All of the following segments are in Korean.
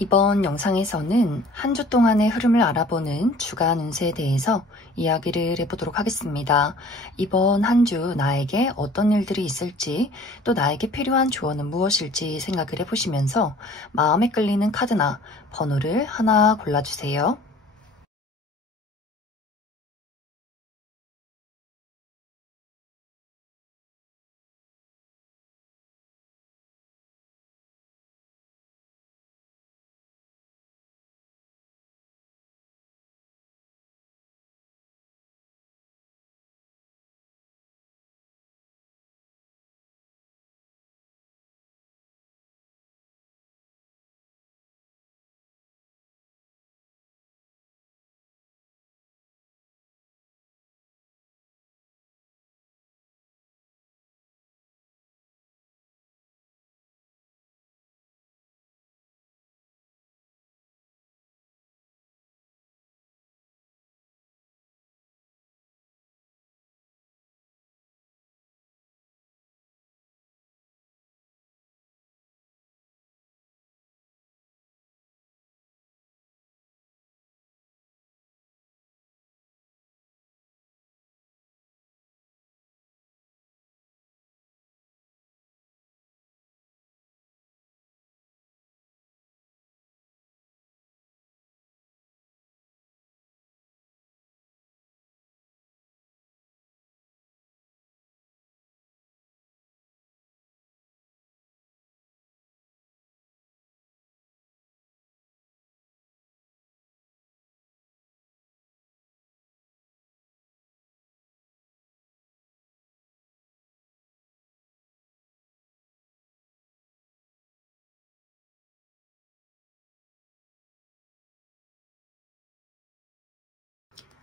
이번 영상에서는 한 주 동안의 흐름을 알아보는 주간 운세에 대해서 이야기를 해보도록 하겠습니다. 이번 한 주 나에게 어떤 일들이 있을지, 또 나에게 필요한 조언은 무엇일지 생각을 해보시면서 마음에 끌리는 카드나 번호를 하나 골라주세요.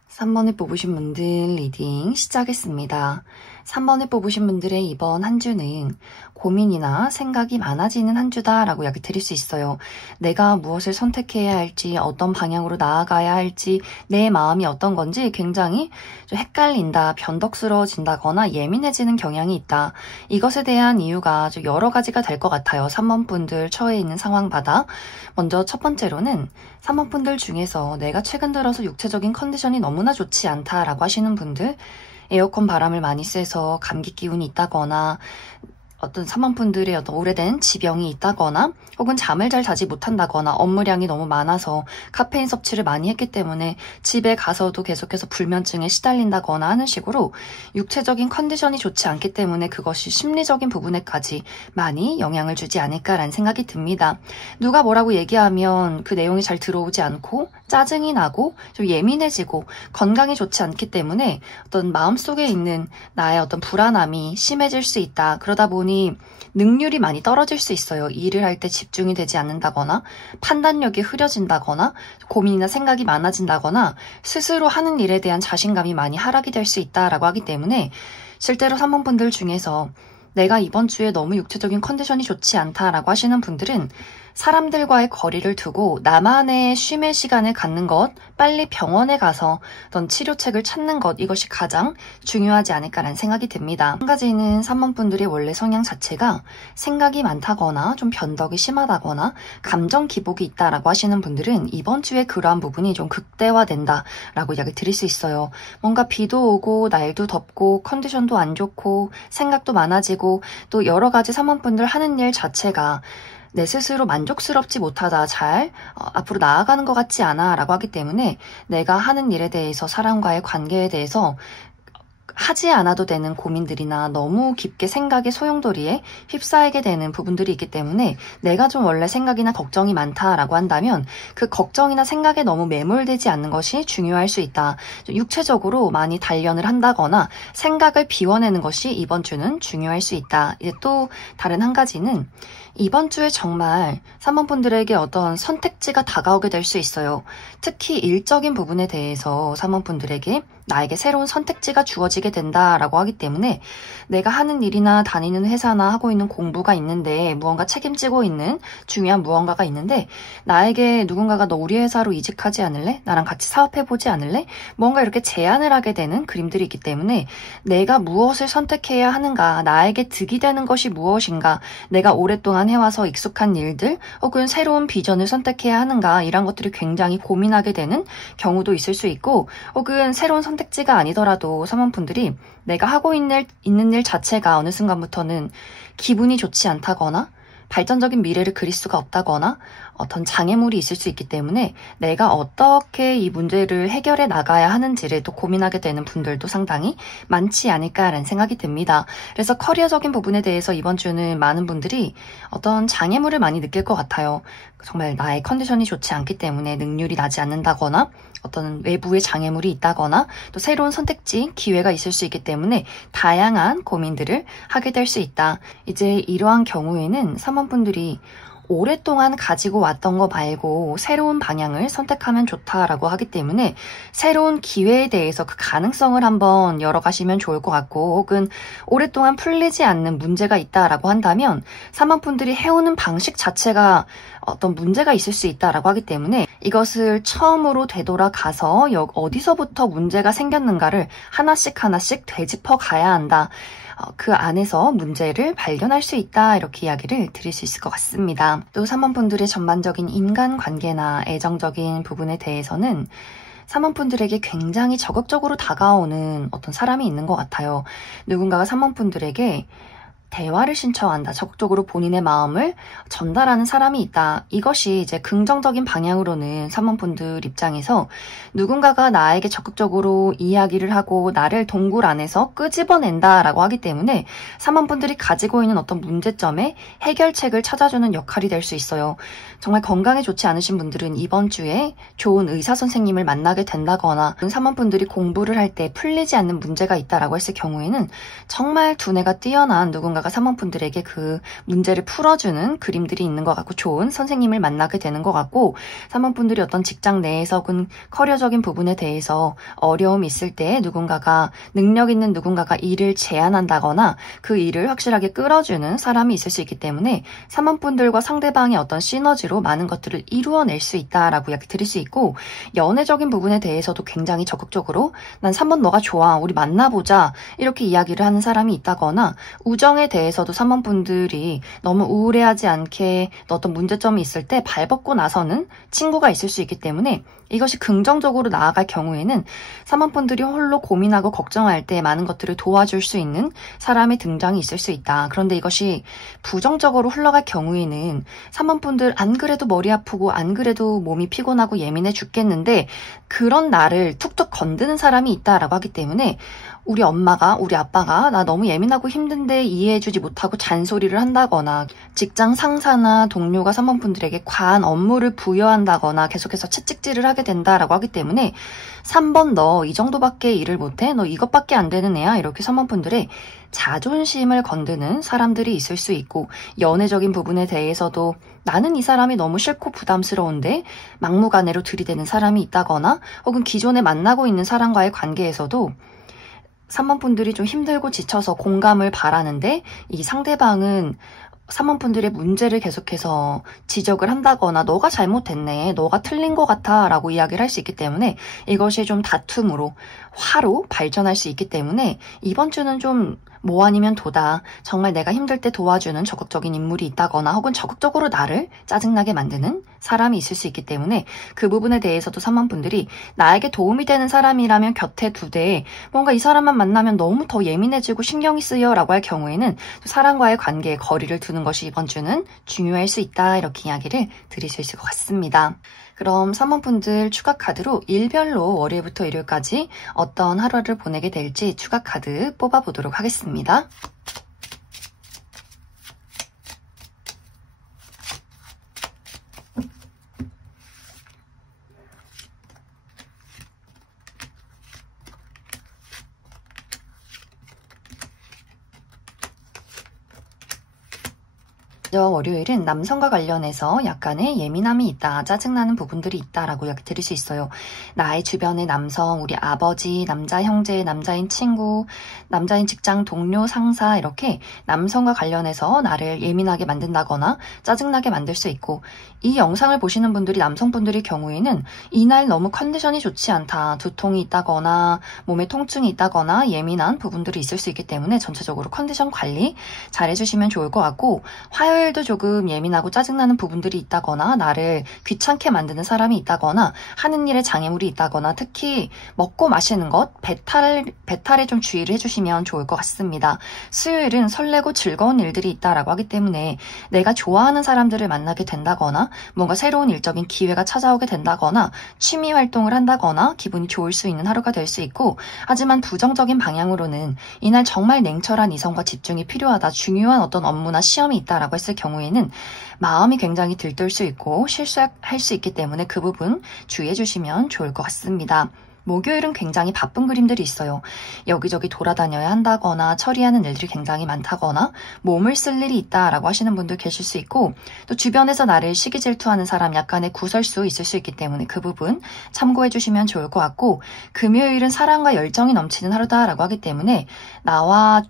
(3) 번을 뽑으신 분들 리딩 시작했습니다. 3번을 뽑으신 분들의 이번 한 주는 고민이나 생각이 많아지는 한 주다라고 이야기 드릴 수 있어요. 내가 무엇을 선택해야 할지, 어떤 방향으로 나아가야 할지, 내 마음이 어떤 건지 굉장히 좀 헷갈린다, 변덕스러워진다거나 예민해지는 경향이 있다. 이것에 대한 이유가 좀 여러 가지가 될 것 같아요. 3번 분들 처해 있는 상황마다. 먼저 첫 번째로는 3번 분들 중에서 내가 최근 들어서 육체적인 컨디션이 너무나 좋지 않다라고 하시는 분들, 에어컨 바람을 많이 쐬서 감기 기운이 있다거나 어떤 3번 분들의 어떤 오래된 지병이 있다거나 혹은 잠을 잘 자지 못한다거나 업무량이 너무 많아서 카페인 섭취를 많이 했기 때문에 집에 가서도 계속해서 불면증에 시달린다거나 하는 식으로 육체적인 컨디션이 좋지 않기 때문에 그것이 심리적인 부분에까지 많이 영향을 주지 않을까라는 생각이 듭니다. 누가 뭐라고 얘기하면 그 내용이 잘 들어오지 않고 짜증이 나고 좀 예민해지고 건강이 좋지 않기 때문에 어떤 마음속에 있는 나의 어떤 불안함이 심해질 수 있다. 그러다 보니 능률이 많이 떨어질 수 있어요. 일을 할 때 집중이 되지 않는다거나 판단력이 흐려진다거나 고민이나 생각이 많아진다거나 스스로 하는 일에 대한 자신감이 많이 하락이 될 수 있다라고 하기 때문에 실제로 3번 분들 중에서 내가 이번 주에 너무 육체적인 컨디션이 좋지 않다라고 하시는 분들은 사람들과의 거리를 두고 나만의 쉼의 시간을 갖는 것, 빨리 병원에 가서 어떤 치료책을 찾는 것, 이것이 가장 중요하지 않을까라는 생각이 듭니다. 한 가지는 3번 분들의 원래 성향 자체가 생각이 많다거나 좀 변덕이 심하다거나 감정 기복이 있다라고 하시는 분들은 이번 주에 그러한 부분이 좀 극대화된다라고 이야기 드릴 수 있어요. 뭔가 비도 오고 날도 덥고 컨디션도 안 좋고 생각도 많아지고 또 여러 가지 3번 분들 하는 일 자체가 내 스스로 만족스럽지 못하다, 잘 앞으로 나아가는 것 같지 않아 라고 하기 때문에 내가 하는 일에 대해서, 사람과의 관계에 대해서 하지 않아도 되는 고민들이나 너무 깊게 생각의 소용돌이에 휩싸이게 되는 부분들이 있기 때문에 내가 좀 원래 생각이나 걱정이 많다라고 한다면 그 걱정이나 생각에 너무 매몰되지 않는 것이 중요할 수 있다. 육체적으로 많이 단련을 한다거나 생각을 비워내는 것이 이번 주는 중요할 수 있다. 이제 또 다른 한 가지는 이번 주에 정말 3번 분들에게 어떤 선택지가 다가오게 될 수 있어요. 특히 일적인 부분에 대해서 3번 분들에게 나에게 새로운 선택지가 주어지게 된다라고 하기 때문에 내가 하는 일이나 다니는 회사나 하고 있는 공부가 있는데 무언가 책임지고 있는 중요한 무언가가 있는데 나에게 누군가가 너 우리 회사로 이직하지 않을래? 나랑 같이 사업해보지 않을래? 뭔가 이렇게 제안을 하게 되는 그림들이 있기 때문에 내가 무엇을 선택해야 하는가, 나에게 득이 되는 것이 무엇인가, 내가 오랫동안 그동안 해와서 익숙한 일들 혹은 새로운 비전을 선택해야 하는가 이런 것들이 굉장히 고민하게 되는 경우도 있을 수 있고 혹은 새로운 선택지가 아니더라도 사모분들이 내가 하고 있는 일 자체가 어느 순간부터는 기분이 좋지 않다거나 발전적인 미래를 그릴 수가 없다거나 어떤 장애물이 있을 수 있기 때문에 내가 어떻게 이 문제를 해결해 나가야 하는지를 또 고민하게 되는 분들도 상당히 많지 않을까라는 생각이 듭니다. 그래서 커리어적인 부분에 대해서 이번 주는 많은 분들이 어떤 장애물을 많이 느낄 것 같아요. 정말 나의 컨디션이 좋지 않기 때문에 능률이 나지 않는다거나 어떤 외부의 장애물이 있다거나 또 새로운 선택지, 기회가 있을 수 있기 때문에 다양한 고민들을 하게 될 수 있다. 이제 이러한 경우에는 사모분들이 오랫동안 가지고 왔던 거 말고 새로운 방향을 선택하면 좋다라고 하기 때문에 새로운 기회에 대해서 그 가능성을 한번 열어가시면 좋을 것 같고 혹은 오랫동안 풀리지 않는 문제가 있다라고 한다면 사모분들이 해오는 방식 자체가 어떤 문제가 있을 수 있다라고 하기 때문에 이것을 처음으로 되돌아가서 어디서부터 문제가 생겼는가를 하나씩 되짚어 가야 한다. 그 안에서 문제를 발견할 수 있다 이렇게 이야기를 드릴 수 있을 것 같습니다. 또 3번분들의 전반적인 인간관계나 애정적인 부분에 대해서는 3번분들에게 굉장히 적극적으로 다가오는 어떤 사람이 있는 것 같아요. 누군가가 3번분들에게 대화를 신청한다. 적극적으로 본인의 마음을 전달하는 사람이 있다. 이것이 이제 긍정적인 방향으로는 3번분들 입장에서 누군가가 나에게 적극적으로 이야기를 하고 나를 동굴 안에서 끄집어낸다라고 하기 때문에 3번분들이 가지고 있는 어떤 문제점에 해결책을 찾아주는 역할이 될 수 있어요. 정말 건강에 좋지 않으신 분들은 이번 주에 좋은 의사 선생님을 만나게 된다거나 3번분들이 공부를 할 때 풀리지 않는 문제가 있다라고 했을 경우에는 정말 두뇌가 뛰어난 누군가가 3번분들에게 그 문제를 풀어주는 그림들이 있는 것 같고 좋은 선생님을 만나게 되는 것 같고 3번분들이 어떤 직장 내에서 혹은 커리어적인 부분에 대해서 어려움이 있을 때 누군가가 능력 있는 누군가가 일을 제안한다거나 그 일을 확실하게 끌어주는 사람이 있을 수 있기 때문에 3번분들과 상대방의 어떤 시너지로 많은 것들을 이루어낼 수 있다라고 이야기 드릴 수 있고 연애적인 부분에 대해서도 굉장히 적극적으로 난 3번 너가 좋아 우리 만나보자 이렇게 이야기를 하는 사람이 있다거나 우정에 대해서도 3번분들이 너무 우울해하지 않게 어떤 문제점이 있을 때 발벗고 나서는 친구가 있을 수 있기 때문에 이것이 긍정적으로 나아갈 경우에는 3번분들이 홀로 고민하고 걱정할 때 많은 것들을 도와줄 수 있는 사람의 등장이 있을 수 있다. 그런데 이것이 부정적으로 흘러갈 경우에는 3번분들 안 그래도 머리 아프고 안 그래도 몸이 피곤하고 예민해 죽겠는데 그런 나를 툭툭 건드는 사람이 있다라고 하기 때문에 우리 엄마가 우리 아빠가 나 너무 예민하고 힘든데 이해해주지 못하고 잔소리를 한다거나 직장 상사나 동료가 3번분들에게 과한 업무를 부여한다거나 계속해서 채찍질을 하게 된다라고 하기 때문에 3번 너 이 정도밖에 일을 못해? 너 이것밖에 안 되는 애야? 이렇게 3번분들의 자존심을 건드는 사람들이 있을 수 있고 연애적인 부분에 대해서도 나는 이 사람이 너무 싫고 부담스러운데 막무가내로 들이대는 사람이 있다거나 혹은 기존에 만나고 있는 사람과의 관계에서도 3번분들이 좀 힘들고 지쳐서 공감을 바라는데 이 상대방은 3번분들의 문제를 계속해서 지적을 한다거나 너가 잘못했네, 너가 틀린 것 같아 라고 이야기를 할 수 있기 때문에 이것이 좀 다툼으로 화로 발전할 수 있기 때문에 이번 주는 좀 뭐 아니면 도다. 정말 내가 힘들 때 도와주는 적극적인 인물이 있다거나 혹은 적극적으로 나를 짜증나게 만드는 사람이 있을 수 있기 때문에 그 부분에 대해서도 3번분들이 나에게 도움이 되는 사람이라면 곁에 두되 뭔가 이 사람만 만나면 너무 더 예민해지고 신경이 쓰여 라고 할 경우에는 사람과의 관계에 거리를 두는 것이 이번 주는 중요할 수 있다. 이렇게 이야기를 드릴 수 있을 것 같습니다. 그럼 3번분들 추가 카드로 일별로 월요일부터 일요일까지 어떤 하루를 보내게 될지 추가 카드 뽑아보도록 하겠습니다. 월요일은 남성과 관련해서 약간의 예민함이 있다, 짜증나는 부분들이 있다라고 이야기 드릴 수 있어요. 나의 주변의 남성, 우리 아버지, 남자 형제, 남자인 친구, 남자인 직장 동료, 상사 이렇게 남성과 관련해서 나를 예민하게 만든다거나 짜증나게 만들 수 있고 이 영상을 보시는 분들이 남성분들의 경우에는 이날 너무 컨디션이 좋지 않다, 두통이 있다거나 몸에 통증이 있다거나 예민한 부분들이 있을 수 있기 때문에 전체적으로 컨디션 관리 잘 해주시면 좋을 것 같고 화요일 일도 조금 예민하고 짜증나는 부분들이 있다거나 나를 귀찮게 만드는 사람이 있다거나 하는 일에 장애물이 있다거나 특히 먹고 마시는 것, 배탈에 좀 주의를 해주시면 좋을 것 같습니다. 수요일은 설레고 즐거운 일들이 있다라고 하기 때문에 내가 좋아하는 사람들을 만나게 된다거나 뭔가 새로운 일적인 기회가 찾아오게 된다거나 취미 활동을 한다거나 기분이 좋을 수 있는 하루가 될 수 있고 하지만 부정적인 방향으로는 이날 정말 냉철한 이성과 집중이 필요하다. 중요한 어떤 업무나 시험이 있다라고 했을 경우에는 마음이 굉장히 들뜰 수 있고 실수할 수 있기 때문에 그 부분 주의해 주시면 좋을 것 같습니다. 목요일은 굉장히 바쁜 그림들이 있어요. 여기저기 돌아다녀야 한다거나 처리하는 일들이 굉장히 많다거나 몸을 쓸 일이 있다라고 하시는 분들 계실 수 있고 또 주변에서 나를 시기 질투하는 사람 약간의 구설수 있을 수 있기 때문에 그 부분 참고해 주시면 좋을 것 같고 금요일은 사랑과 열정이 넘치는 하루다라고 하기 때문에 나와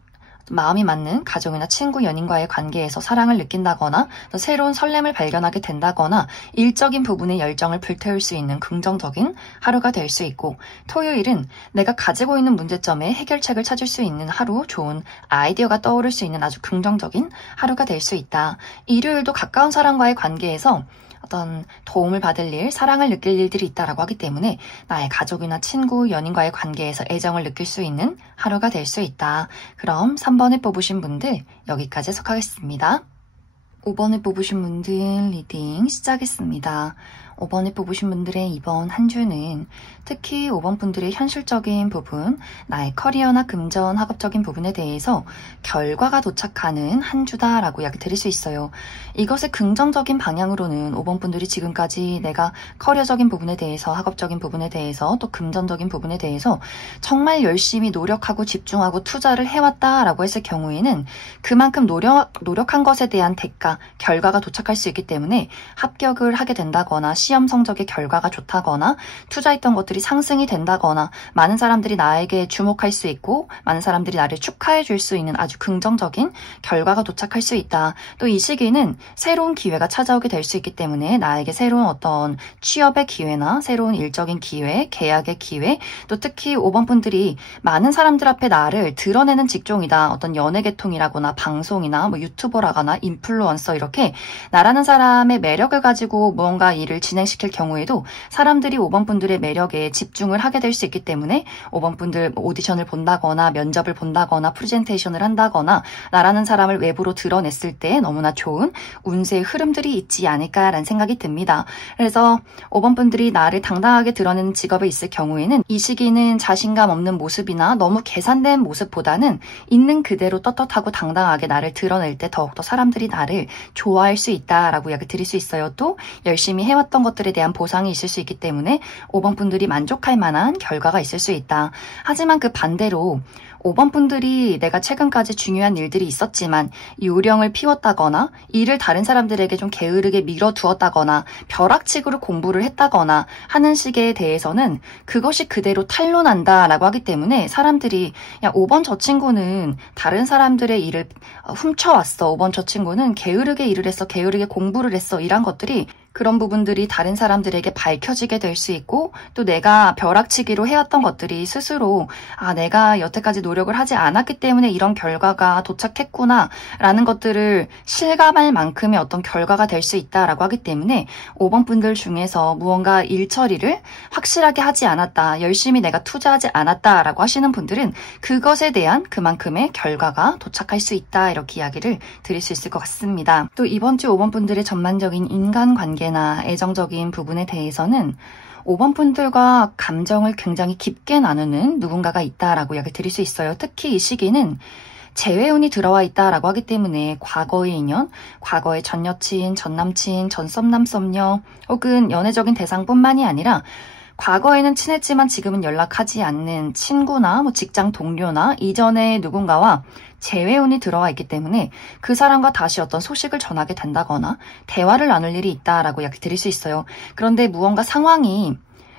마음이 맞는 가족이나 친구, 연인과의 관계에서 사랑을 느낀다거나 또 새로운 설렘을 발견하게 된다거나 일적인 부분에 열정을 불태울 수 있는 긍정적인 하루가 될 수 있고 토요일은 내가 가지고 있는 문제점에 해결책을 찾을 수 있는 하루, 좋은 아이디어가 떠오를 수 있는 아주 긍정적인 하루가 될 수 있다. 일요일도 가까운 사람과의 관계에서 어떤 도움을 받을 일, 사랑을 느낄 일들이 있다라고 하기 때문에 나의 가족이나 친구, 연인과의 관계에서 애정을 느낄 수 있는 하루가 될 수 있다. 그럼 3번을 뽑으신 분들 여기까지 해석하겠습니다. 5번을 뽑으신 분들 리딩 시작했습니다. 5번을 뽑으신 분들의 이번 한 주는 특히 5번 분들의 현실적인 부분, 나의 커리어나 금전, 학업적인 부분에 대해서 결과가 도착하는 한 주다라고 이야기 드릴 수 있어요. 이것의 긍정적인 방향으로는 5번 분들이 지금까지 내가 커리어적인 부분에 대해서, 학업적인 부분에 대해서, 또 금전적인 부분에 대해서 정말 열심히 노력하고 집중하고 투자를 해왔다라고 했을 경우에는 그만큼 노력한 것에 대한 대가, 결과가 도착할 수 있기 때문에 합격을 하게 된다거나 시험 성적의 결과가 좋다거나 투자했던 것들이 상승이 된다거나 많은 사람들이 나에게 주목할 수 있고 많은 사람들이 나를 축하해 줄 수 있는 아주 긍정적인 결과가 도착할 수 있다. 또 이 시기는 새로운 기회가 찾아오게 될 수 있기 때문에 나에게 새로운 어떤 취업의 기회나 새로운 일적인 기회, 계약의 기회, 또 특히 5번 분들이 많은 사람들 앞에 나를 드러내는 직종이다. 어떤 연예계통이라거나 방송이나 뭐 유튜버라거나 인플루언서 이렇게 나라는 사람의 매력을 가지고 무언가 일을 진행시킬 경우에도 사람들이 5번 분들의 매력에 집중을 하게 될 수 있기 때문에 5번 분들 오디션을 본다거나 면접을 본다거나 프레젠테이션을 한다거나 나라는 사람을 외부로 드러냈을 때 너무나 좋은 운세의 흐름들이 있지 않을까라는 생각이 듭니다. 그래서 5번 분들이 나를 당당하게 드러내는 직업에 있을 경우에는 이 시기는 자신감 없는 모습이나 너무 계산된 모습보다는 있는 그대로 떳떳하고 당당하게 나를 드러낼 때 더욱더 사람들이 나를 좋아할 수 있다라고 이야기 드릴 수 있어요. 또 열심히 해왔던 것들에 대한 보상이 있을 수 있기 때문에 5번 분들이 만족할 만한 결과가 있을 수 있다. 하지만 그 반대로 5번 분들이 내가 최근까지 중요한 일들이 있었지만 요령을 피웠다거나 일을 다른 사람들에게 좀 게으르게 밀어두었다거나 벼락치기로 공부를 했다거나 하는 식에 대해서는 그것이 그대로 탄로난다라고 하기 때문에 사람들이 야 5번 저 친구는 다른 사람들의 일을 훔쳐왔어. 5번 저 친구는 게으르게 일을 했어. 게으르게 공부를 했어. 이런 것들이 그런 부분들이 다른 사람들에게 밝혀지게 될 수 있고 또 내가 벼락치기로 해왔던 것들이 스스로 내가 여태까지 노력을 하지 않았기 때문에 이런 결과가 도착했구나 라는 것들을 실감할 만큼의 어떤 결과가 될 수 있다라고 하기 때문에 5번 분들 중에서 무언가 일 처리를 확실하게 하지 않았다, 열심히 내가 투자하지 않았다라고 하시는 분들은 그것에 대한 그만큼의 결과가 도착할 수 있다 이렇게 이야기를 드릴 수 있을 것 같습니다. 또 이번 주 5번 분들의 전반적인 인간관계 나 애정적인 부분에 대해서는 5번 분들과 감정을 굉장히 깊게 나누는 누군가가 있다라고 이야기 드릴 수 있어요. 특히 이 시기는 재회운이 들어와 있다라고 하기 때문에 과거의 인연, 과거의 전 여친, 전 남친, 전 썸남 썸녀 혹은 연애적인 대상뿐만이 아니라 과거에는 친했지만 지금은 연락하지 않는 친구나 직장 동료나 이전에 누군가와 재회운이 들어와 있기 때문에 그 사람과 다시 어떤 소식을 전하게 된다거나 대화를 나눌 일이 있다라고 이야기 드릴 수 있어요. 그런데 무언가 상황이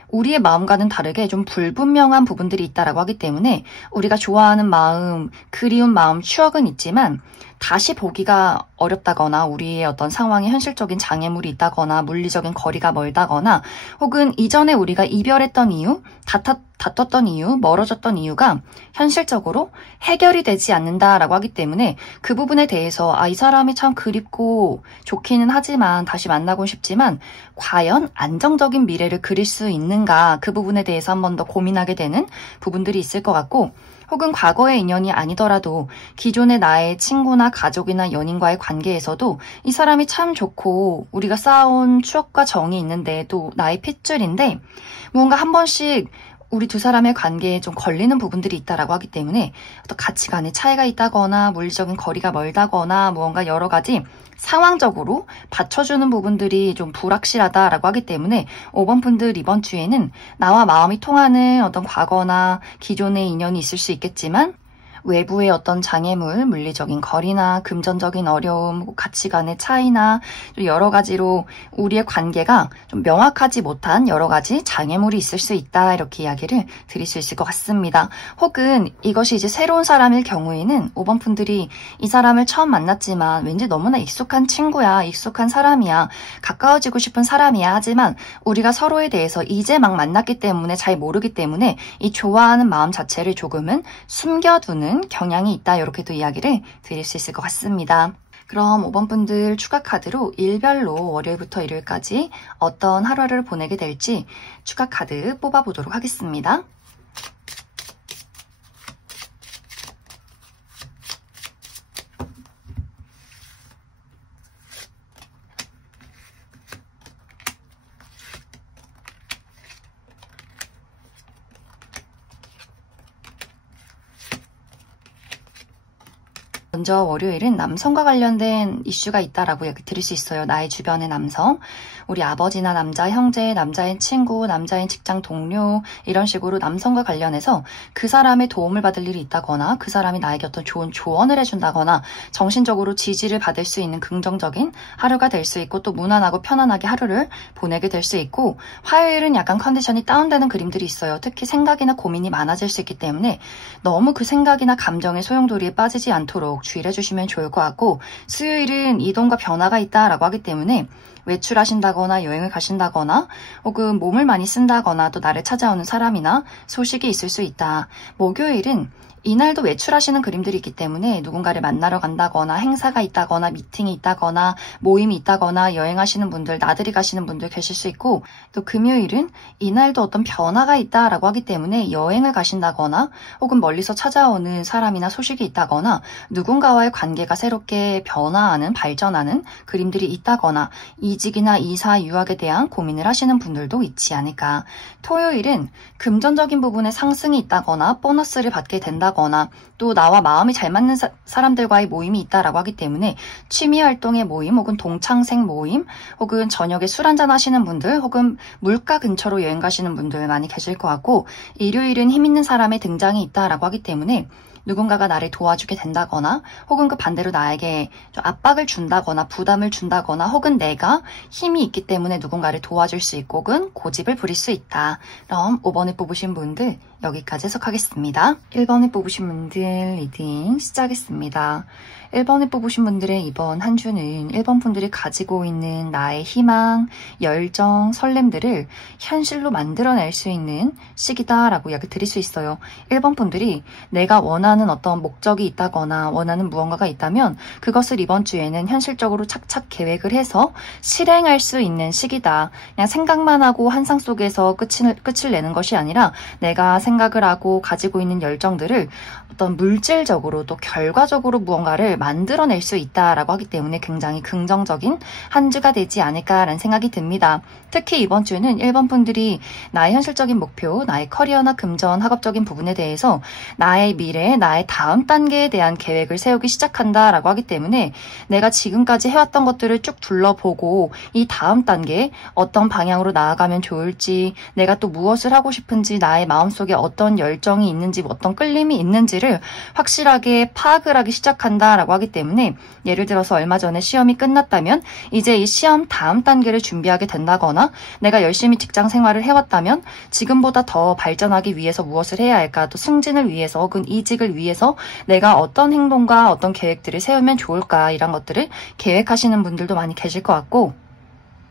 우리의 마음과는 다르게 좀 불분명한 부분들이 있다라고 하기 때문에 우리가 좋아하는 마음, 그리운 마음, 추억은 있지만 다시 보기가 어렵다거나 우리의 어떤 상황에 현실적인 장애물이 있다거나 물리적인 거리가 멀다거나 혹은 이전에 우리가 이별했던 이유, 다퉜던 이유, 멀어졌던 이유가 현실적으로 해결이 되지 않는다라고 하기 때문에 그 부분에 대해서 이 사람이 참 그립고 좋기는 하지만 다시 만나고 싶지만 과연 안정적인 미래를 그릴 수 있는가, 그 부분에 대해서 한 번 더 고민하게 되는 부분들이 있을 것 같고, 혹은 과거의 인연이 아니더라도 기존의 나의 친구나 가족이나 연인과의 관계에서도 이 사람이 참 좋고 우리가 쌓아온 추억과 정이 있는데 또 나의 핏줄인데 무언가 한 번씩 우리 두 사람의 관계에 좀 걸리는 부분들이 있다라고 하기 때문에 또 가치관의 차이가 있다거나 물리적인 거리가 멀다거나 무언가 여러 가지 상황적으로 받쳐주는 부분들이 좀 불확실하다라고 하기 때문에 5번 분들 이번 주에는 나와 마음이 통하는 어떤 과거나 기존의 인연이 있을 수 있겠지만 외부의 어떤 장애물, 물리적인 거리나 금전적인 어려움, 가치관의 차이나 여러 가지로 우리의 관계가 좀 명확하지 못한 여러 가지 장애물이 있을 수 있다, 이렇게 이야기를 드릴 수 있을 것 같습니다. 혹은 이것이 이제 새로운 사람일 경우에는 5번 분들이 이 사람을 처음 만났지만 왠지 너무나 익숙한 친구야, 익숙한 사람이야, 가까워지고 싶은 사람이야, 하지만 우리가 서로에 대해서 이제 막 만났기 때문에 잘 모르기 때문에 이 좋아하는 마음 자체를 조금은 숨겨두는 경향이 있다, 이렇게도 이야기를 드릴 수 있을 것 같습니다. 그럼 5번 분들 추가 카드로 일별로 월요일부터 일요일까지 어떤 하루를 보내게 될지 추가 카드 뽑아보도록 하겠습니다. 먼저 월요일은 남성과 관련된 이슈가 있다라고 이야기 드릴 수 있어요. 나의 주변의 남성, 우리 아버지나 남자 형제, 남자인 친구, 남자인 직장 동료, 이런 식으로 남성과 관련해서 그 사람의 도움을 받을 일이 있다거나 그 사람이 나에게 어떤 좋은 조언을 해준다거나 정신적으로 지지를 받을 수 있는 긍정적인 하루가 될 수 있고, 또 무난하고 편안하게 하루를 보내게 될 수 있고, 화요일은 약간 컨디션이 다운되는 그림들이 있어요. 특히 생각이나 고민이 많아질 수 있기 때문에 너무 그 생각이나 감정의 소용돌이에 빠지지 않도록 주의를 해주시면 좋을 것 같고, 수요일은 이동과 변화가 있다라고 하기 때문에 외출하신다거나 여행을 가신다거나 혹은 몸을 많이 쓴다거나 또 나를 찾아오는 사람이나 소식이 있을 수 있다. 목요일은 이날도 외출하시는 그림들이 있기 때문에 누군가를 만나러 간다거나 행사가 있다거나 미팅이 있다거나 모임이 있다거나 여행하시는 분들, 나들이 가시는 분들 계실 수 있고, 또 금요일은 이날도 어떤 변화가 있다라고 하기 때문에 여행을 가신다거나 혹은 멀리서 찾아오는 사람이나 소식이 있다거나 누군가와의 관계가 새롭게 변화하는, 발전하는 그림들이 있다거나 이직이나 이사, 유학에 대한 고민을 하시는 분들도 있지 않을까. 토요일은 금전적인 부분에 상승이 있다거나 보너스를 받게 된다거나 또 나와 마음이 잘 맞는 사람들과의 모임이 있다라고 하기 때문에 취미활동의 모임 혹은 동창생 모임 혹은 저녁에 술 한잔 하시는 분들 혹은 물가 근처로 여행 가시는 분들 많이 계실 것 같고, 일요일은 힘 있는 사람의 등장이 있다라고 하기 때문에 누군가가 나를 도와주게 된다거나 혹은 그 반대로 나에게 좀 압박을 준다거나 부담을 준다거나 혹은 내가 힘이 있기 때문에 누군가를 도와줄 수 있고 혹은 고집을 부릴 수 있다. 그럼 5번을 뽑으신 분들 여기까지 해석하겠습니다. 1번을 뽑으신 분들 리딩 시작하겠습니다. 1번을 뽑으신 분들의 이번 한 주는 1번 분들이 가지고 있는 나의 희망, 열정, 설렘들을 현실로 만들어낼 수 있는 시기다라고 이야기 드릴 수 있어요. 1번 분들이 내가 원하는 어떤 목적이 있다거나 원하는 무언가가 있다면 그것을 이번 주에는 현실적으로 착착 계획을 해서 실행할 수 있는 시기다. 그냥 생각만 하고 환상 속에서 끝을 내는 것이 아니라 내가 생각을 하고 가지고 있는 열정들을 어떤 물질적으로 또 결과적으로 무언가를 만들어낼 수 있다라고 하기 때문에 굉장히 긍정적인 한 주가 되지 않을까라는 생각이 듭니다. 특히 이번 주는 1번 분들이 나의 현실적인 목표, 나의 커리어나 금전, 학업적인 부분에 대해서 나의 미래, 나의 다음 단계에 대한 계획을 세우기 시작한다라고 하기 때문에 내가 지금까지 해왔던 것들을 쭉 둘러보고 이 다음 단계 어떤 방향으로 나아가면 좋을지, 내가 또 무엇을 하고 싶은지, 나의 마음속에 어떤 열정이 있는지, 어떤 끌림이 있는지를 확실하게 파악을 하기 시작한다라고 있다라고 하기 때문에 예를 들어서 얼마 전에 시험이 끝났다면 이제 이 시험 다음 단계를 준비하게 된다거나 내가 열심히 직장 생활을 해왔다면 지금보다 더 발전하기 위해서 무엇을 해야 할까, 또 승진을 위해서 혹은 이직을 위해서 내가 어떤 행동과 어떤 계획들을 세우면 좋을까, 이런 것들을 계획하시는 분들도 많이 계실 것 같고,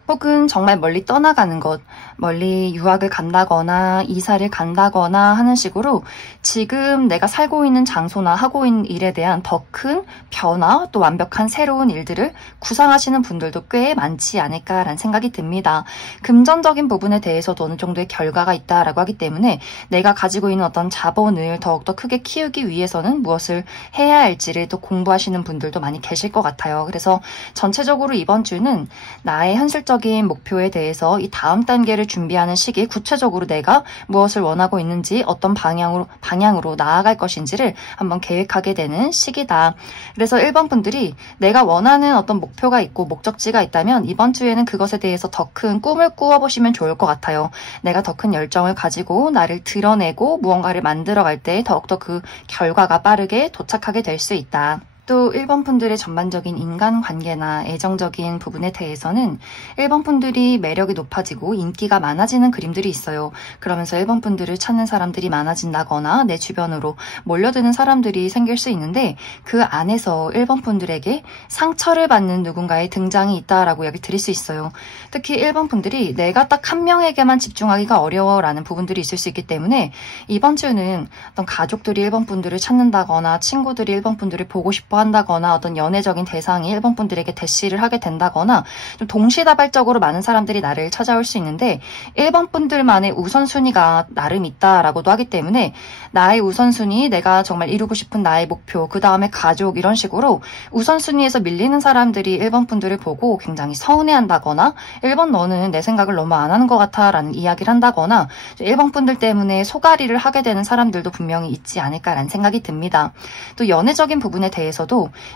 혹은 정말 멀리 떠나가는 것, 멀리 유학을 간다거나 이사를 간다거나 하는 식으로 지금 내가 살고 있는 장소나 하고 있는 일에 대한 더 큰 변화, 또 완벽한 새로운 일들을 구상하시는 분들도 꽤 많지 않을까라는 생각이 듭니다. 금전적인 부분에 대해서도 어느 정도의 결과가 있다라고 하기 때문에 내가 가지고 있는 어떤 자본을 더욱더 크게 키우기 위해서는 무엇을 해야 할지를 또 공부하시는 분들도 많이 계실 것 같아요. 그래서 전체적으로 이번 주는 나의 현실적인 목표에 대해서 이 다음 단계를 준비하는 시기, 구체적으로 내가 무엇을 원하고 있는지, 어떤 방향으로 나아갈 것인지를 한번 계획하게 되는 시기다. 그래서 1번 분들이 내가 원하는 어떤 목표가 있고 목적지가 있다면 이번 주에는 그것에 대해서 더 큰 꿈을 꾸어보시면 좋을 것 같아요. 내가 더 큰 열정을 가지고 나를 드러내고 무언가를 만들어갈 때 더욱더 그 결과가 빠르게 도착하게 될 수 있다. 또 1번 분들의 전반적인 인간관계나 애정적인 부분에 대해서는 1번 분들이 매력이 높아지고 인기가 많아지는 그림들이 있어요. 그러면서 1번 분들을 찾는 사람들이 많아진다거나 내 주변으로 몰려드는 사람들이 생길 수 있는데, 그 안에서 1번 분들에게 상처를 받는 누군가의 등장이 있다라고 이야기 드릴 수 있어요. 특히 1번 분들이 내가 딱 한 명에게만 집중하기가 어려워라는 부분들이 있을 수 있기 때문에 이번 주는 어떤 가족들이 1번 분들을 찾는다거나 친구들이 1번 분들을 보고 싶어 한다거나 어떤 연애적인 대상이 1번 분들에게 대시를 하게 된다거나 좀 동시다발적으로 많은 사람들이 나를 찾아올 수 있는데 1번 분들만의 우선순위가 나름 있다라고도 하기 때문에 나의 우선순위, 내가 정말 이루고 싶은 나의 목표, 그 다음에 가족, 이런 식으로 우선순위에서 밀리는 사람들이 1번 분들을 보고 굉장히 서운해한다거나 1번 너는 내 생각을 너무 안 하는 것 같아 라는 이야기를 한다거나 1번 분들 때문에 소가리를 하게 되는 사람들도 분명히 있지 않을까라는 생각이 듭니다. 또 연애적인 부분에 대해서도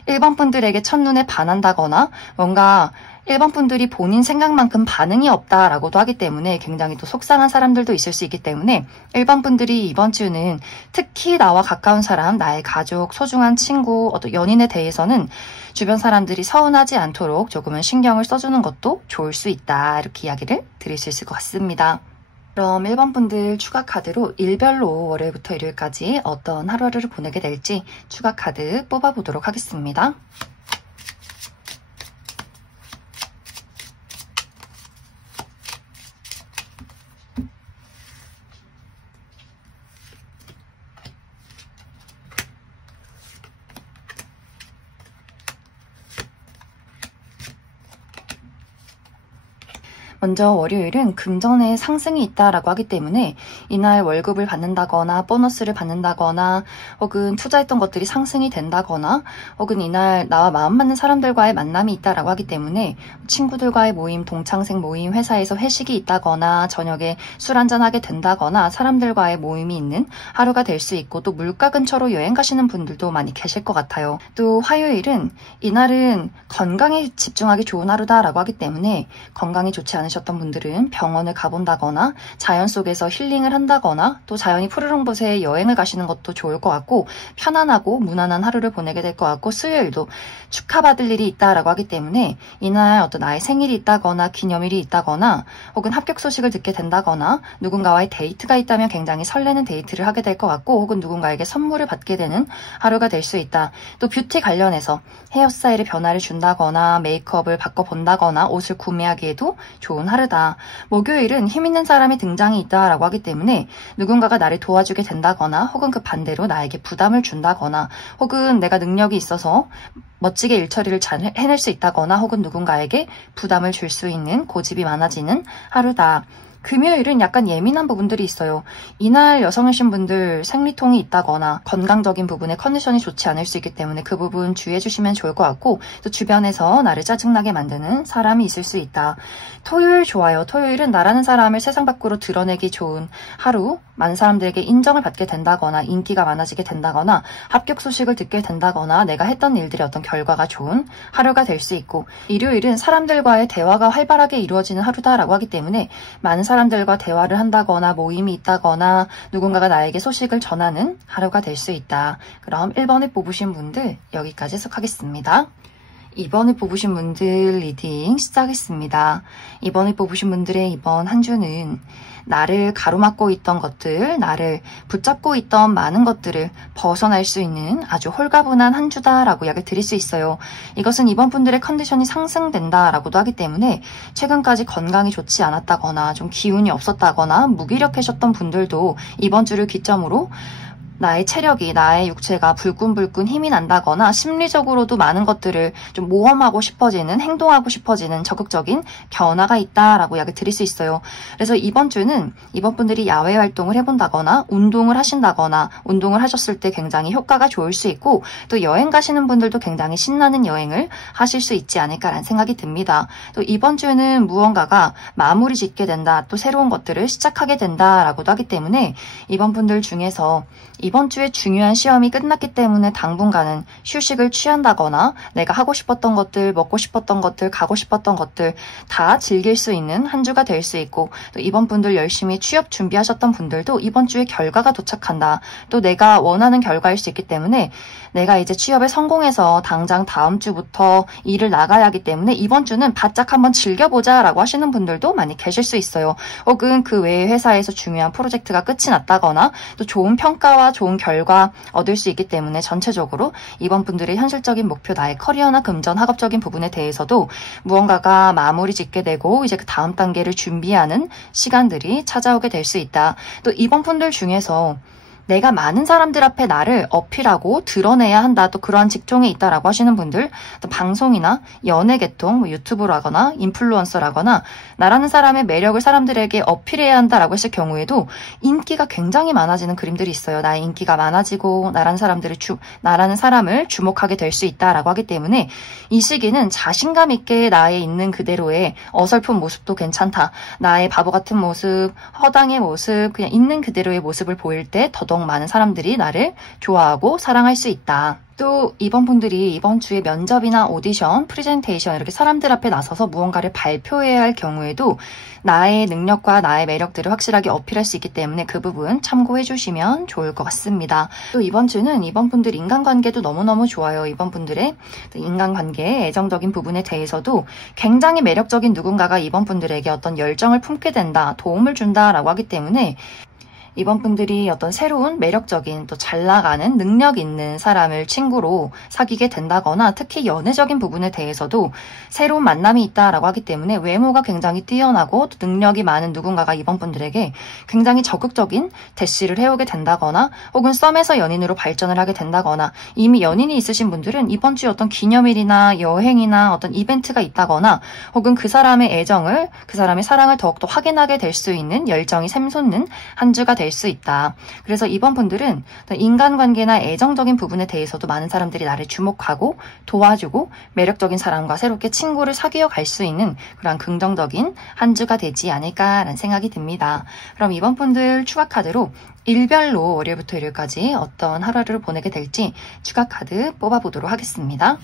1번 분들에게 첫눈에 반한다거나 뭔가 1번 분들이 본인 생각만큼 반응이 없다라고도 하기 때문에 굉장히 또 속상한 사람들도 있을 수 있기 때문에 1번 분들이 이번 주는 특히 나와 가까운 사람, 나의 가족, 소중한 친구, 어떤 연인에 대해서는 주변 사람들이 서운하지 않도록 조금은 신경을 써주는 것도 좋을 수 있다, 이렇게 이야기를 드릴 수 있을 것 같습니다. 그럼 1번 분들 추가 카드로 일별로 월요일부터 일요일까지 어떤 하루를 보내게 될지 추가 카드 뽑아보도록 하겠습니다. 먼저 월요일은 금전의 상승이 있다라고 하기 때문에 이날 월급을 받는다거나 보너스를 받는다거나 혹은 투자했던 것들이 상승이 된다거나 혹은 이날 나와 마음 맞는 사람들과의 만남이 있다라고 하기 때문에 친구들과의 모임, 동창생 모임, 회사에서 회식이 있다거나 저녁에 술 한잔하게 된다거나 사람들과의 모임이 있는 하루가 될 수 있고, 또 물가 근처로 여행 가시는 분들도 많이 계실 것 같아요. 또 화요일은 이날은 건강에 집중하기 좋은 하루다라고 하기 때문에 건강이 좋지 않으셨던 분들은 병원을 가본다거나 자연 속에서 힐링을 한다거나 또 자연이 푸르른 곳에 여행을 가시는 것도 좋을 것 같고, 편안하고 무난한 하루를 보내게 될 것 같고, 수요일도 축하받을 일이 있다라고 하기 때문에 이날 어떤 나의 생일이 있다거나 기념일이 있다거나 혹은 합격 소식을 듣게 된다거나 누군가와의 데이트가 있다면 굉장히 설레는 데이트를 하게 될 것 같고, 혹은 누군가에게 선물을 받게 되는 하루가 될 수 있다. 또 뷰티 관련해서 헤어스타일의 변화를 준다거나 메이크업을 바꿔본다거나 옷을 구매하기에도 좋은 하루다. 목요일은 힘있는 사람의 등장이 있다라고 하기 때문에 누군가가 나를 도와주게 된다거나 혹은 그 반대로 나에게 부담을 준다거나 혹은 내가 능력이 있어서 멋지게 일처리를 잘 해낼 수 있다거나 혹은 누군가에게 부담을 줄 수 있는 고집이 많아지는 하루다. 금요일은 약간 예민한 부분들이 있어요. 이날 여성이신 분들 생리통이 있다거나 건강적인 부분에 컨디션이 좋지 않을 수 있기 때문에 그 부분 주의해 주시면 좋을 것 같고, 또 주변에서 나를 짜증나게 만드는 사람이 있을 수 있다. 토요일 좋아요. 토요일은 나라는 사람을 세상 밖으로 드러내기 좋은 하루, 많은 사람들에게 인정을 받게 된다거나 인기가 많아지게 된다거나 합격 소식을 듣게 된다거나 내가 했던 일들의 어떤 결과가 좋은 하루가 될 수 있고, 일요일은 사람들과의 대화가 활발하게 이루어지는 하루다라고 하기 때문에 많은 사람들과 대화를 한다거나 모임이 있다거나 누군가가 나에게 소식을 전하는 하루가 될 수 있다. 그럼 1번을 뽑으신 분들 여기까지 해석하겠습니다. 2번을 뽑으신 분들 리딩 시작했습니다. 2번을 뽑으신 분들의 이번 한 주는 나를 가로막고 있던 것들, 나를 붙잡고 있던 많은 것들을 벗어날 수 있는 아주 홀가분한 한 주다라고 이야기를 드릴 수 있어요. 이것은 이번 분들의 컨디션이 상승된다라고도 하기 때문에 최근까지 건강이 좋지 않았다거나 좀 기운이 없었다거나 무기력하셨던 분들도 이번 주를 기점으로 나의 체력이, 나의 육체가 불끈불끈 힘이 난다거나 심리적으로도 많은 것들을 좀 모험하고 싶어지는, 행동하고 싶어지는 적극적인 변화가 있다라고 이야기 드릴 수 있어요. 그래서 이번 주는 이번 분들이 야외 활동을 해본다거나 운동을 하신다거나 운동을 하셨을 때 굉장히 효과가 좋을 수 있고 또 여행 가시는 분들도 굉장히 신나는 여행을 하실 수 있지 않을까라는 생각이 듭니다. 또 이번 주에는 무언가가 마무리 짓게 된다, 또 새로운 것들을 시작하게 된다라고도 하기 때문에 이번 분들 중에서 이번 주에 중요한 시험이 끝났기 때문에 당분간은 휴식을 취한다거나 내가 하고 싶었던 것들, 먹고 싶었던 것들, 가고 싶었던 것들 다 즐길 수 있는 한 주가 될 수 있고 또 이번 분들 열심히 취업 준비하셨던 분들도 이번 주에 결과가 도착한다. 또 내가 원하는 결과일 수 있기 때문에 내가 이제 취업에 성공해서 당장 다음 주부터 일을 나가야 하기 때문에 이번 주는 바짝 한번 즐겨보자 라고 하시는 분들도 많이 계실 수 있어요. 혹은 그 외의 회사에서 중요한 프로젝트가 끝이 났다거나 또 좋은 평가와 좋은 결과 얻을 수 있기 때문에 전체적으로 이번 분들의 현실적인 목표, 나의 커리어나 금전, 학업적인 부분에 대해서도 무언가가 마무리 짓게 되고 이제 그 다음 단계를 준비하는 시간들이 찾아오게 될 수 있다. 또 이번 분들 중에서 내가 많은 사람들 앞에 나를 어필하고 드러내야 한다. 또 그러한 직종에 있다라고 하시는 분들, 또 방송이나 연예 계통, 유튜브라거나 인플루언서라거나 나라는 사람의 매력을 사람들에게 어필해야 한다라고 했을 경우에도 인기가 굉장히 많아지는 그림들이 있어요. 나의 인기가 많아지고 나라는 사람을 주목하게 될 수 있다라고 하기 때문에 이 시기는 자신감 있게 나의 있는 그대로의 어설픈 모습도 괜찮다. 나의 바보 같은 모습, 허당의 모습, 그냥 있는 그대로의 모습을 보일 때 더더욱 많은 사람들이 나를 좋아하고 사랑할 수 있다. 또 이번 분들이 이번 주에 면접이나 오디션, 프레젠테이션 이렇게 사람들 앞에 나서서 무언가를 발표해야 할 경우에도 나의 능력과 나의 매력들을 확실하게 어필할 수 있기 때문에 그 부분 참고해 주시면 좋을 것 같습니다. 또 이번 주는 이번 분들 인간관계도 너무너무 좋아요. 이번 분들의 인간관계, 애정적인 부분에 대해서도 굉장히 매력적인 누군가가 이번 분들에게 어떤 열정을 품게 된다, 도움을 준다라고 하기 때문에 이번 분들이 어떤 새로운 매력적인 또 잘 나가는 능력 있는 사람을 친구로 사귀게 된다거나 특히 연애적인 부분에 대해서도 새로운 만남이 있다라고 하기 때문에 외모가 굉장히 뛰어나고 또 능력이 많은 누군가가 이번 분들에게 굉장히 적극적인 대시를 해오게 된다거나 혹은 썸에서 연인으로 발전을 하게 된다거나 이미 연인이 있으신 분들은 이번 주에 어떤 기념일이나 여행이나 어떤 이벤트가 있다거나 혹은 그 사람의 애정을, 그 사람의 사랑을 더욱더 확인하게 될 수 있는 열정이 샘솟는 한 주가 될 수 있다. 그래서 이번 분들은 인간관계나 애정적인 부분에 대해서도 많은 사람들이 나를 주목하고 도와주고 매력적인 사람과 새롭게 친구를 사귀어 갈 수 있는 그런 긍정적인 한 주가 되지 않을까라는 생각이 듭니다. 그럼 이번 분들 추가 카드로 일별로 월요일부터 일요일까지 어떤 하루를 보내게 될지 추가 카드 뽑아보도록 하겠습니다.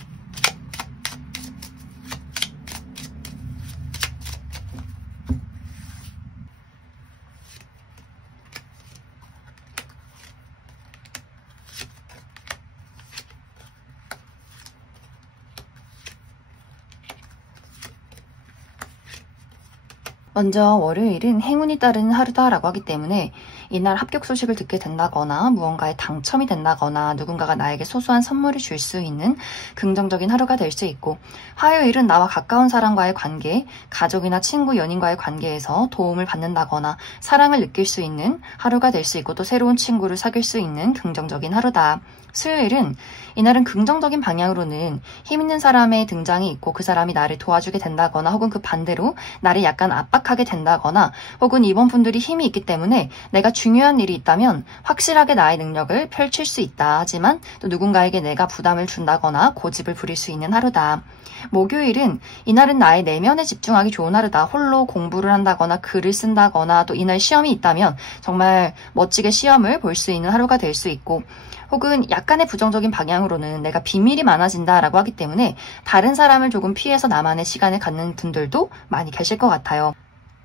먼저 월요일은 행운이 따르는 하루다라고 하기 때문에 이날 합격 소식을 듣게 된다거나 무언가에 당첨이 된다거나 누군가가 나에게 소소한 선물을 줄 수 있는 긍정적인 하루가 될 수 있고 화요일은 나와 가까운 사람과의 관계, 가족이나 친구, 연인과의 관계에서 도움을 받는다거나 사랑을 느낄 수 있는 하루가 될 수 있고 또 새로운 친구를 사귈 수 있는 긍정적인 하루다. 수요일은 이날은 긍정적인 방향으로는 힘 있는 사람의 등장이 있고 그 사람이 나를 도와주게 된다거나 혹은 그 반대로 나를 약간 압박하게 된다거나 혹은 이번 분들이 힘이 있기 때문에 내가 중요한 일이 있다면 확실하게 나의 능력을 펼칠 수 있다. 하지만 또 누군가에게 내가 부담을 준다거나 고집을 부릴 수 있는 하루다. 목요일은 이날은 나의 내면에 집중하기 좋은 하루다. 홀로 공부를 한다거나 글을 쓴다거나 또 이날 시험이 있다면 정말 멋지게 시험을 볼 수 있는 하루가 될 수 있고 혹은 약간의 부정적인 방향으로는 내가 비밀이 많아진다라고 하기 때문에 다른 사람을 조금 피해서 나만의 시간을 갖는 분들도 많이 계실 것 같아요.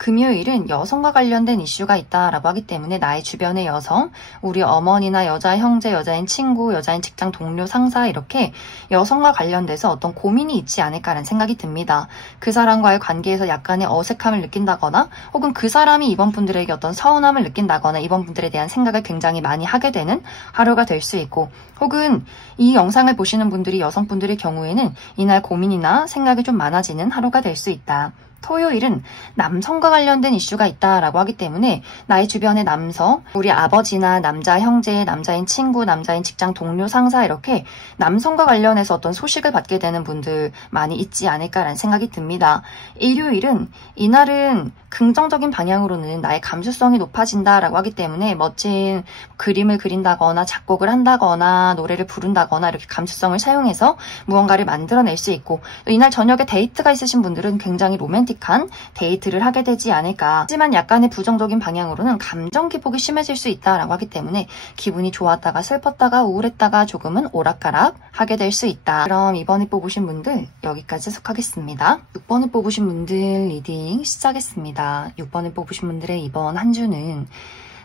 금요일은 여성과 관련된 이슈가 있다라고 하기 때문에 나의 주변의 여성, 우리 어머니나 여자 형제, 여자인 친구, 여자인 직장 동료, 상사 이렇게 여성과 관련돼서 어떤 고민이 있지 않을까라는 생각이 듭니다. 그 사람과의 관계에서 약간의 어색함을 느낀다거나 혹은 그 사람이 이번 분들에게 어떤 서운함을 느낀다거나 이번 분들에 대한 생각을 굉장히 많이 하게 되는 하루가 될 수 있고, 혹은 이 영상을 보시는 분들이 여성분들의 경우에는 이날 고민이나 생각이 좀 많아지는 하루가 될 수 있다. 토요일은 남성과 관련된 이슈가 있다라고 하기 때문에 나의 주변의 남성, 우리 아버지나 남자 형제, 남자인 친구, 남자인 직장 동료, 상사 이렇게 남성과 관련해서 어떤 소식을 받게 되는 분들 많이 있지 않을까라는 생각이 듭니다. 일요일은 이날은 긍정적인 방향으로는 나의 감수성이 높아진다라고 하기 때문에 멋진 그림을 그린다거나 작곡을 한다거나 노래를 부른다거나 이렇게 감수성을 사용해서 무언가를 만들어낼 수 있고, 이날 저녁에 데이트가 있으신 분들은 굉장히 로맨틱한 데이트를 하게 되지 않을까. 하지만 약간의 부정적인 방향으로는 감정 기복이 심해질 수 있다라고 하기 때문에 기분이 좋았다가 슬펐다가 우울했다가 조금은 오락가락 하게 될 수 있다. 그럼 이번에 뽑으신 분들 여기까지 속하겠습니다. 6번을 뽑으신 분들 리딩 시작했습니다. 6번을 뽑으신 분들의 이번 한 주는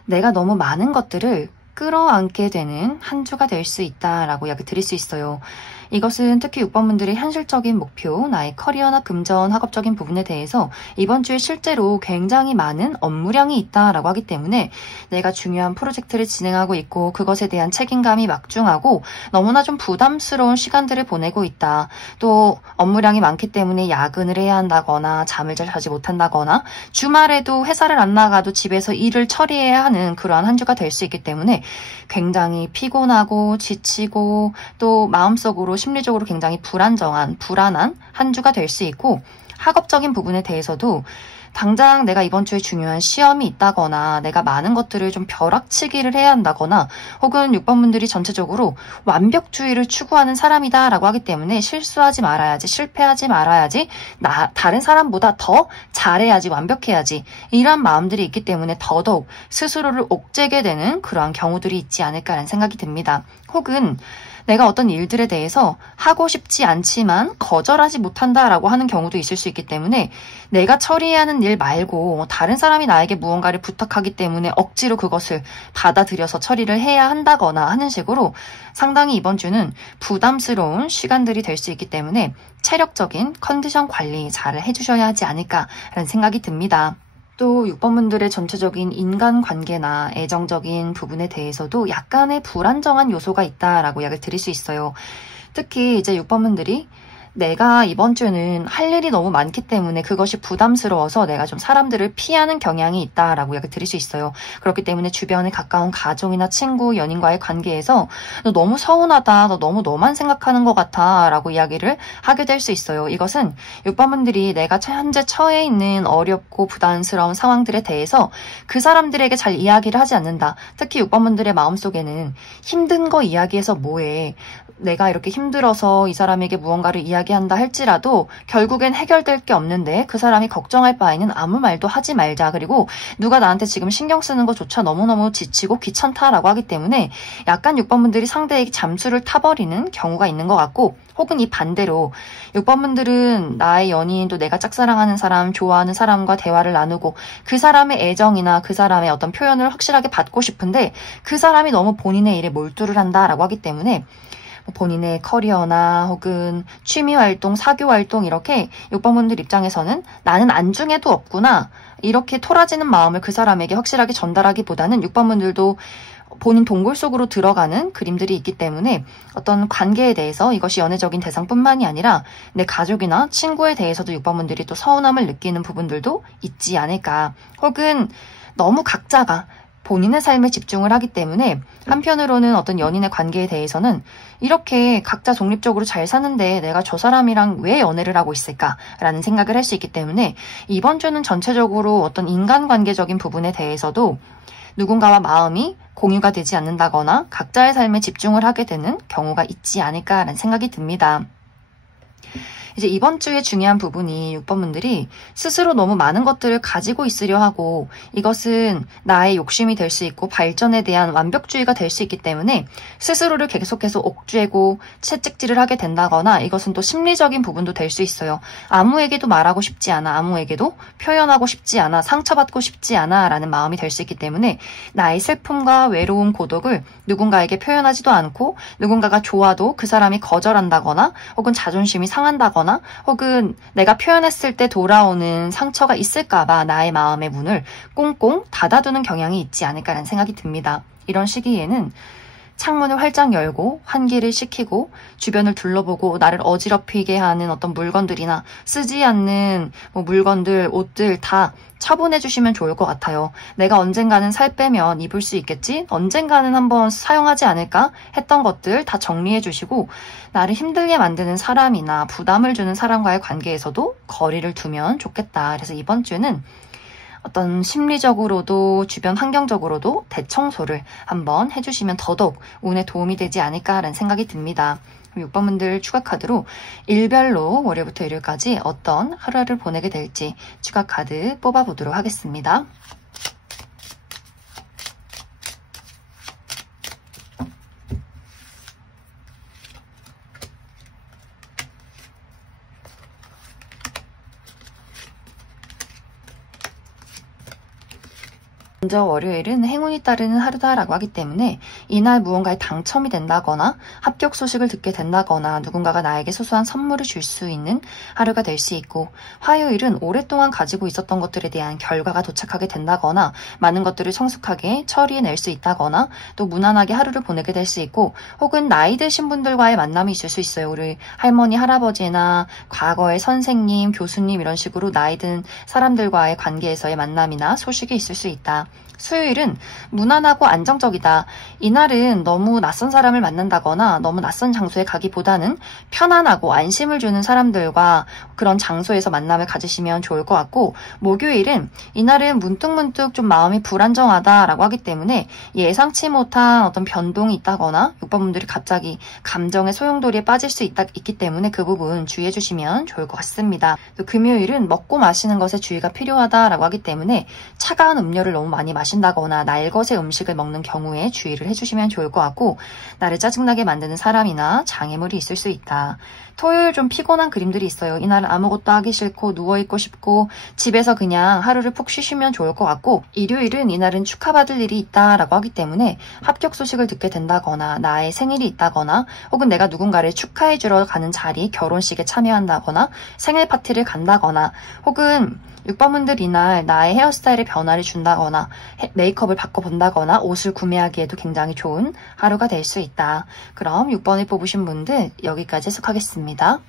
내가 너무 많은 것들을 끌어안게 되는 한 주가 될 수 있다라고 이야기 드릴 수 있어요. 이것은 특히 6번 분들의 현실적인 목표, 나의 커리어나 금전, 학업적인 부분에 대해서 이번 주에 실제로 굉장히 많은 업무량이 있다라고 하기 때문에 내가 중요한 프로젝트를 진행하고 있고 그것에 대한 책임감이 막중하고 너무나 좀 부담스러운 시간들을 보내고 있다. 또 업무량이 많기 때문에 야근을 해야 한다거나 잠을 잘 자지 못한다거나 주말에도 회사를 안 나가도 집에서 일을 처리해야 하는 그러한 한 주가 될 수 있기 때문에 굉장히 피곤하고 지치고 또 마음속으로 심리적으로 굉장히 불안한 한 주가 될 수 있고, 학업적인 부분에 대해서도 당장 내가 이번 주에 중요한 시험이 있다거나 내가 많은 것들을 좀 벼락치기를 해야 한다거나 혹은 6번 분들이 전체적으로 완벽주의를 추구하는 사람이다 라고 하기 때문에 실수하지 말아야지, 실패하지 말아야지, 다른 사람보다 더 잘해야지, 완벽해야지 이런 마음들이 있기 때문에 더더욱 스스로를 옥죄게 되는 그러한 경우들이 있지 않을까라는 생각이 듭니다. 혹은 내가 어떤 일들에 대해서 하고 싶지 않지만 거절하지 못한다라고 하는 경우도 있을 수 있기 때문에 내가 처리해야 하는 일 말고 다른 사람이 나에게 무언가를 부탁하기 때문에 억지로 그것을 받아들여서 처리를 해야 한다거나 하는 식으로 상당히 이번 주는 부담스러운 시간들이 될 수 있기 때문에 체력적인 컨디션 관리 잘 해주셔야 하지 않을까라는 생각이 듭니다. 또 6번 분들의 전체적인 인간관계나 애정적인 부분에 대해서도 약간의 불안정한 요소가 있다라고 이야기를 드릴 수 있어요. 특히 이제 6번 분들이 내가 이번 주는 할 일이 너무 많기 때문에 그것이 부담스러워서 내가 좀 사람들을 피하는 경향이 있다라고 이야기 드릴 수 있어요. 그렇기 때문에 주변에 가까운 가족이나 친구, 연인과의 관계에서 너 너무 서운하다, 너 너무 너만 생각하는 것 같아 라고 이야기를 하게 될 수 있어요. 이것은 6번 분들이 내가 현재 처해 있는 어렵고 부담스러운 상황들에 대해서 그 사람들에게 잘 이야기를 하지 않는다. 특히 6번 분들의 마음속에는 힘든 거 이야기해서 뭐해, 내가 이렇게 힘들어서 이 사람에게 무언가를 이야기한다 할지라도 결국엔 해결될 게 없는데 그 사람이 걱정할 바에는 아무 말도 하지 말자. 그리고 누가 나한테 지금 신경 쓰는 것조차 너무너무 지치고 귀찮다라고 하기 때문에 약간 6번 분들이 상대에게 잠수를 타버리는 경우가 있는 것 같고, 혹은 이 반대로 6번 분들은 나의 연인, 또 내가 짝사랑하는 사람, 좋아하는 사람과 대화를 나누고 그 사람의 애정이나 그 사람의 어떤 표현을 확실하게 받고 싶은데 그 사람이 너무 본인의 일에 몰두를 한다라고 하기 때문에 본인의 커리어나 혹은 취미활동, 사교활동 이렇게 6번 분들 입장에서는 나는 안중에도 없구나 이렇게 토라지는 마음을 그 사람에게 확실하게 전달하기보다는 6번 분들도 본인 동굴 속으로 들어가는 그림들이 있기 때문에 어떤 관계에 대해서 이것이 연애적인 대상뿐만이 아니라 내 가족이나 친구에 대해서도 6번 분들이 또 서운함을 느끼는 부분들도 있지 않을까. 혹은 너무 각자가 본인의 삶에 집중을 하기 때문에 한편으로는 어떤 연인의 관계에 대해서는 이렇게 각자 독립적으로 잘 사는데 내가 저 사람이랑 왜 연애를 하고 있을까라는 생각을 할 수 있기 때문에 이번 주는 전체적으로 어떤 인간관계적인 부분에 대해서도 누군가와 마음이 공유가 되지 않는다거나 각자의 삶에 집중을 하게 되는 경우가 있지 않을까라는 생각이 듭니다. 이제 이번 주에 중요한 부분이 6번 분들이 스스로 너무 많은 것들을 가지고 있으려 하고 이것은 나의 욕심이 될 수 있고 발전에 대한 완벽주의가 될 수 있기 때문에 스스로를 계속해서 옥죄고 채찍질을 하게 된다거나 이것은 또 심리적인 부분도 될 수 있어요. 아무에게도 말하고 싶지 않아, 아무에게도 표현하고 싶지 않아, 상처받고 싶지 않아 라는 마음이 될 수 있기 때문에 나의 슬픔과 외로움, 고독을 누군가에게 표현하지도 않고 누군가가 좋아도 그 사람이 거절한다거나 혹은 자존심이 상한다거나 혹은 내가 표현했을 때 돌아오는 상처가 있을까봐 나의 마음의 문을 꽁꽁 닫아두는 경향이 있지 않을까라는 생각이 듭니다. 이런 시기에는 창문을 활짝 열고 환기를 시키고 주변을 둘러보고 나를 어지럽히게 하는 어떤 물건들이나 쓰지 않는 물건들, 옷들 다 처분해 주시면 좋을 것 같아요. 내가 언젠가는 살 빼면 입을 수 있겠지? 언젠가는 한번 사용하지 않을까? 했던 것들 다 정리해 주시고 나를 힘들게 만드는 사람이나 부담을 주는 사람과의 관계에서도 거리를 두면 좋겠다. 그래서 이번 주는 어떤 심리적으로도 주변 환경적으로도 대청소를 한번 해주시면 더더욱 운에 도움이 되지 않을까라는 생각이 듭니다. 6번 분들 추가 카드로 일별로 월요일부터 일요일까지 어떤 하루를 보내게 될지 추가 카드 뽑아보도록 하겠습니다. 먼저 월요일은 행운이 따르는 하루다라고 하기 때문에 이날 무언가에 당첨이 된다거나 합격 소식을 듣게 된다거나 누군가가 나에게 소소한 선물을 줄 수 있는 하루가 될 수 있고 화요일은 오랫동안 가지고 있었던 것들에 대한 결과가 도착하게 된다거나 많은 것들을 성숙하게 처리해낼 수 있다거나 또 무난하게 하루를 보내게 될 수 있고 혹은 나이 드신 분들과의 만남이 있을 수 있어요. 우리 할머니, 할아버지나 과거의 선생님, 교수님 이런 식으로 나이 든 사람들과의 관계에서의 만남이나 소식이 있을 수 있다. 수요일은 무난하고 안정적이다. 이날은 너무 낯선 사람을 만난다거나 너무 낯선 장소에 가기보다는 편안하고 안심을 주는 사람들과 그런 장소에서 만남을 가지시면 좋을 것 같고 목요일은 이날은 문득문득 좀 마음이 불안정하다라고 하기 때문에 예상치 못한 어떤 변동이 있다거나 6번 분들이 갑자기 감정의 소용돌이에 빠질 수 있기 때문에 그 부분 주의해 주시면 좋을 것 같습니다. 또 금요일은 먹고 마시는 것에 주의가 필요하다라고 하기 때문에 차가운 음료를 너무 많이 마신다거나 날것의 음식을 먹는 경우에 주의를 해주시면 좋을 것 같고 나를 짜증나게 만드는 사람이나 장애물이 있을 수 있다. 토요일 좀 피곤한 그림들이 있어요. 이날은 아무것도 하기 싫고 누워있고 싶고 집에서 그냥 하루를 푹 쉬시면 좋을 것 같고 일요일은 이날은 축하받을 일이 있다라고 하기 때문에 합격 소식을 듣게 된다거나 나의 생일이 있다거나 혹은 내가 누군가를 축하해주러 가는 자리, 결혼식에 참여한다거나 생일 파티를 간다거나 혹은 6번 분들 이날 나의 헤어스타일에 변화를 준다거나 메이크업을 바꿔본다거나 옷을 구매하기에도 굉장히 좋은 하루가 될 수 있다. 그럼 6번을 뽑으신 분들 여기까지 해석하겠습니다.